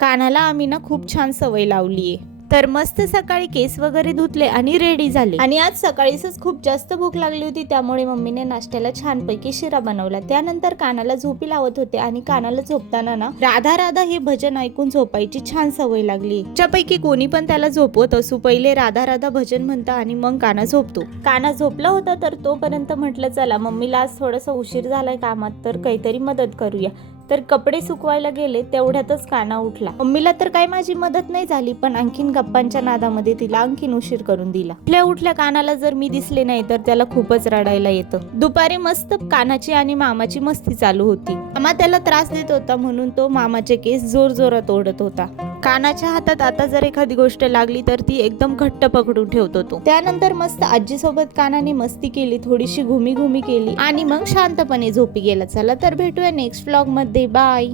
कानाला आम्ही ना खूप छान सवय लावलीये. तर मस्त सकाळी केस वगैरे धुतले आणि रेडी झाले. आणि आज सकाळीच खूप जास्त भूक लागली होती, त्यामुळे मम्मीने नाश्त्याला छानपैकी शिरा बनवला. त्यानंतर कानाला झोपी लावत होते आणि कानाला झोपताना ना राधा राधा हे भजन ऐकून झोपायची छान सवय लागली. त्यापैकी कोणी पण त्याला झोपवत असू, पहिले राधा राधा भजन म्हणता आणि मग काना झोपतो. काना झोपला होता तर तोपर्यंत म्हटलं चला मम्मीला आज थोडासा उशीर झालाय कामात, तर काहीतरी मदत करूया. तर कपडे सुकवायला गेले तेवढ्यातच काना उठला. मम्मीला तर काही माझी मदत नाही झाली, पण आणखीन गप्पांच्या नादामध्ये तिला आणखीन उशीर करून दिला. उठल्या कानाला जर मी दिसले नाही तर त्याला खूपच रडायला येतं. दुपारी मस्त कानाची आणि मामाची मस्ती चालू होती. मामा त्याला त्रास देत होता म्हणून तो मामाचे केस जोर जोरात ओढत होता. कानाच्या हातात आता जर एखादी गोष्ट लागली तर ती एकदम घट्ट पकडून ठेवतो तो. त्यानंतर मस्त आजी सोबत कानाने मस्ती केली, थोडीशी घुमी केली आणि मग शांतपणे झोपी गेला. चला तर भेटूया नेक्स्ट व्लॉग मध्ये. बाय.